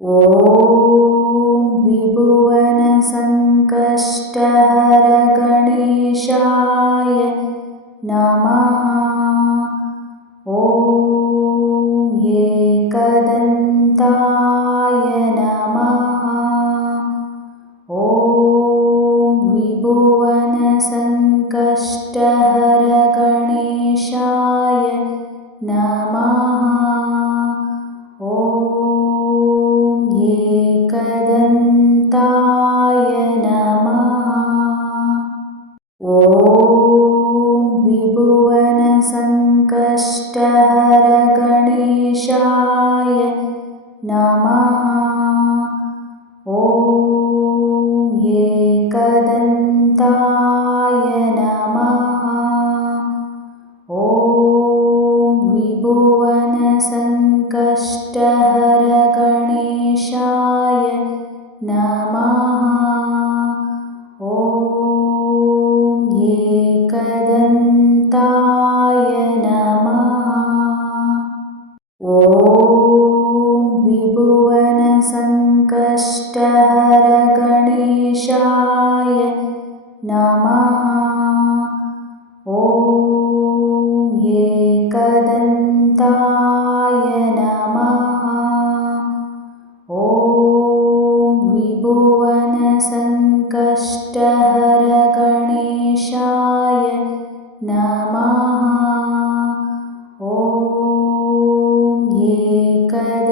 ॐ विभुवनसङ्कष्टहर गणेशाय नमः। ॐ एकदन्ताय नमः। ॐ विभुवनसङ्कष्टहर गणेशाय नमः। एकदन्ताय नमः। ॐ विभुवनसङ्कष्टहर गणेशाय नमः। ॐ एकदन्ताय नमः। ॐ विभुवनसङ्कष्टहर गणेशाय नमः। ॐ एकदन्ताय नमः। ॐ विभुवनसङ्कष्टहर गणेशाय नमः। ॐ एकदन्ताय नमः। ॐ विभुवनसङ्कष्टहर गणेशाय नमः। ॐ एकदन्ताय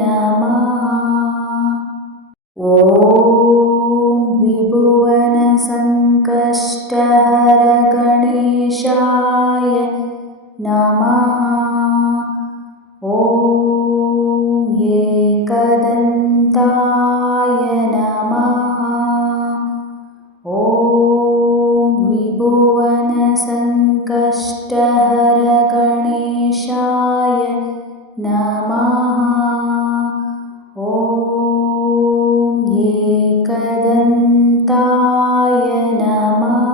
नमः। ॐ विभुवनसङ्कष्टहर गणेशाय नमः। ॐ एकदन्ताय नमः। ॐ विभुवनसङ्कष्टहर गणेशाय नमः। ॐ एकदन्ताय नमः।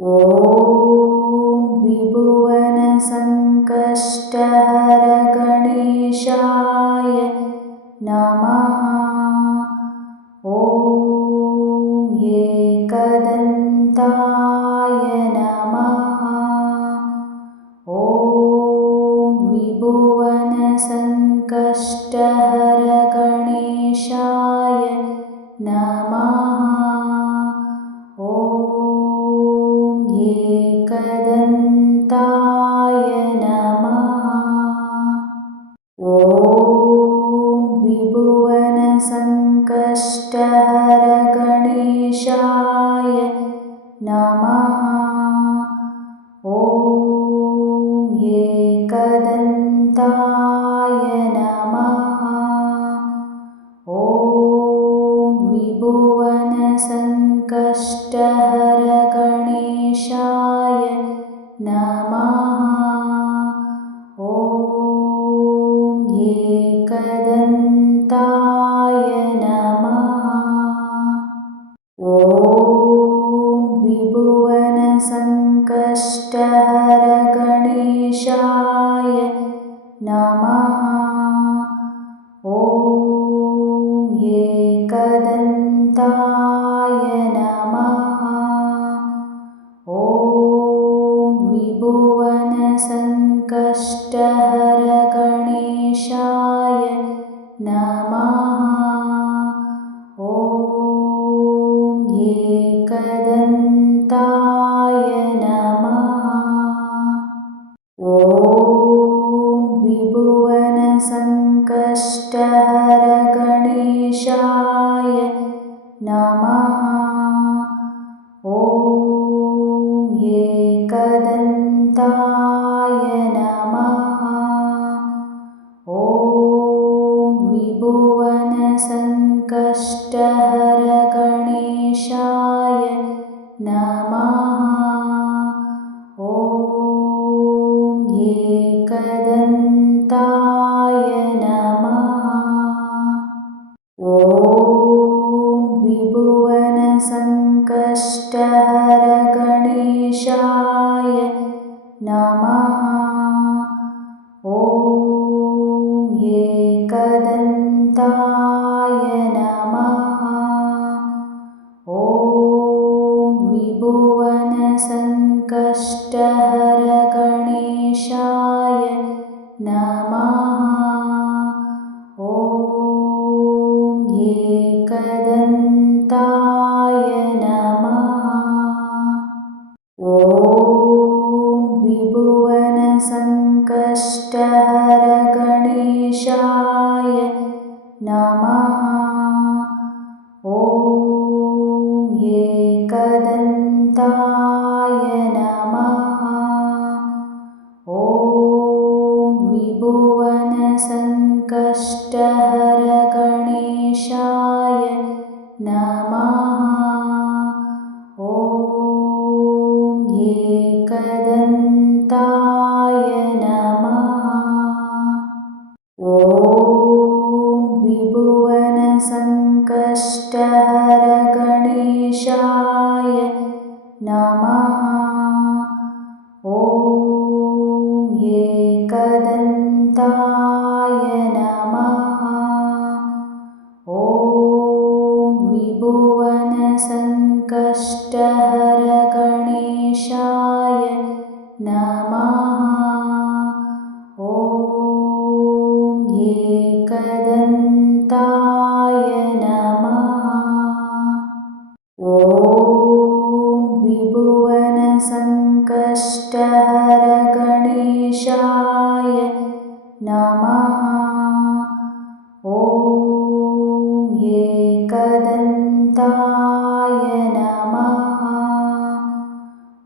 ॐ विभुवनसङ्कष्टहर गणेशाय नमः। ॐ एकदन्ताय नमः। ॐ विभुवनसङ्कष्टहर गणेशाय नमः। ॐ एकदन्ताय नमः। ॐ विभुवनसङ्कष्टहर गणेशाय नमः। ॐ एकदन्ताय नमः। ॐ विभुवनसङ्कष्टहर गणेशाय नमः। ॐ एकदन्ताय नमः। ॐ विभुवनसङ्कष्टहर गणेशाय नमः। ॐ एकदन्ताय नमः। ॐ विभुवनसङ्कष्टहर गणेशाय नमः। ॐ एकदन्ताय नमः। ॐ विभुवनसङ्कष्टहर गणेशाय नमः। ॐ एकदन्ताय नमः। ॐ विभुवनसङ्कष्टहर गणेशाय नमः। ॐ एकदन्ताय नमः। सङ्कष्टहर गणेशाय नमः। ॐ एकदन्ताय नमः। ॐ विभुवनसङ्कष्टहर गणेशाय नमः। ॐ एकदन्ताय नमः। ॐ विभुवनसङ्कष्टहर गणेशाय नमः। ॐ एकदन्ताय नमः। ॐ विभुवनसङ्कष्टहर गणेशाय नमः। ॐ एकदन्ताय नमः।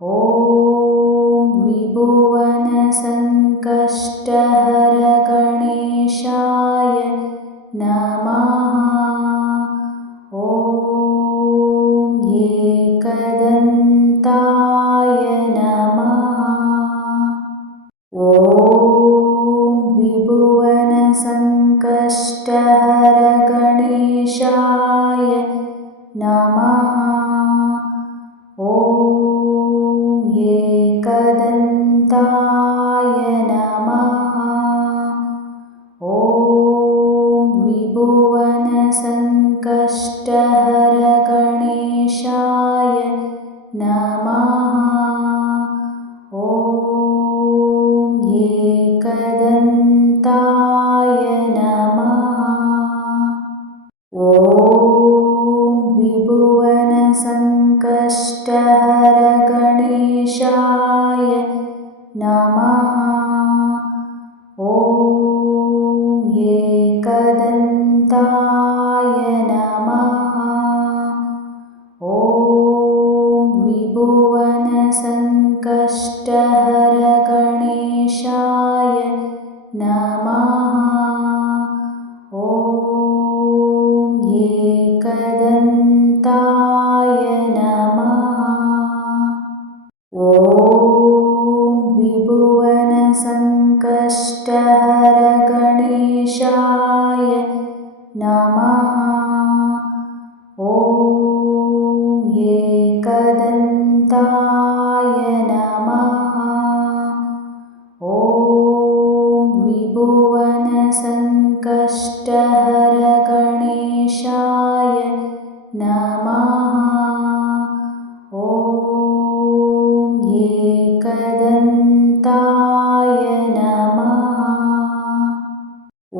ॐ विभुवनसङ्कष्टहर गणेशाय नमः। ॐ एकदन्ताय नमः। ॐ विभुवनसङ्कष्टहर गणेशाय नमः। ॐ एकदन्ताय नमः। ॐ विभुवनसङ्कष्टहर गणेशाय नमः। ॐ एकदन्ताय नमः। ॐ विभुवनसङ्कष्टहर गणेशाय नमः। ॐ एकदन्ताय नमः। ॐ विभुवनसङ्कष्टहर गणेशाय नमः। ॐ एकदन्ताय नमः। ॐ विभुवनसङ्कष्टहर गणेशाय नमः। ॐ एकदन्ताय नमः। ॐ विभुवनसङ्कष्टहर गणेशाय नमः। ॐ एकदन्ताय नमः। ॐ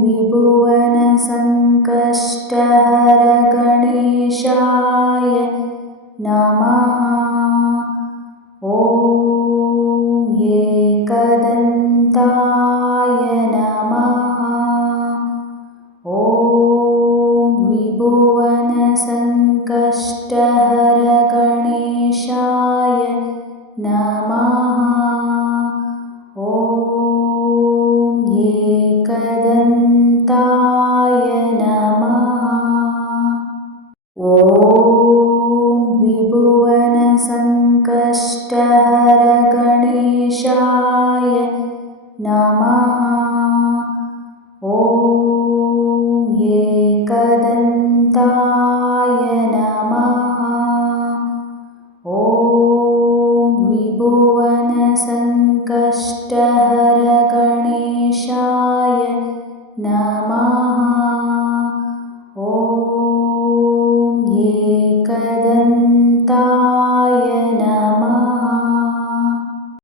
विभुवनसङ्कष्टहर गणेशाय नमः। ॐ एकदन्ताय नमः। ॐ विभुवनसङ्कष्टहर गणेशाय नमः। ॐ एकदन्ताय नमः। ॐ विभुवनसङ्कष्टहर गणेशाय नमः। ॐ एकदन्ताय नमः। ॐ विभुवनसङ्कष्टहर गणेशाय नमः।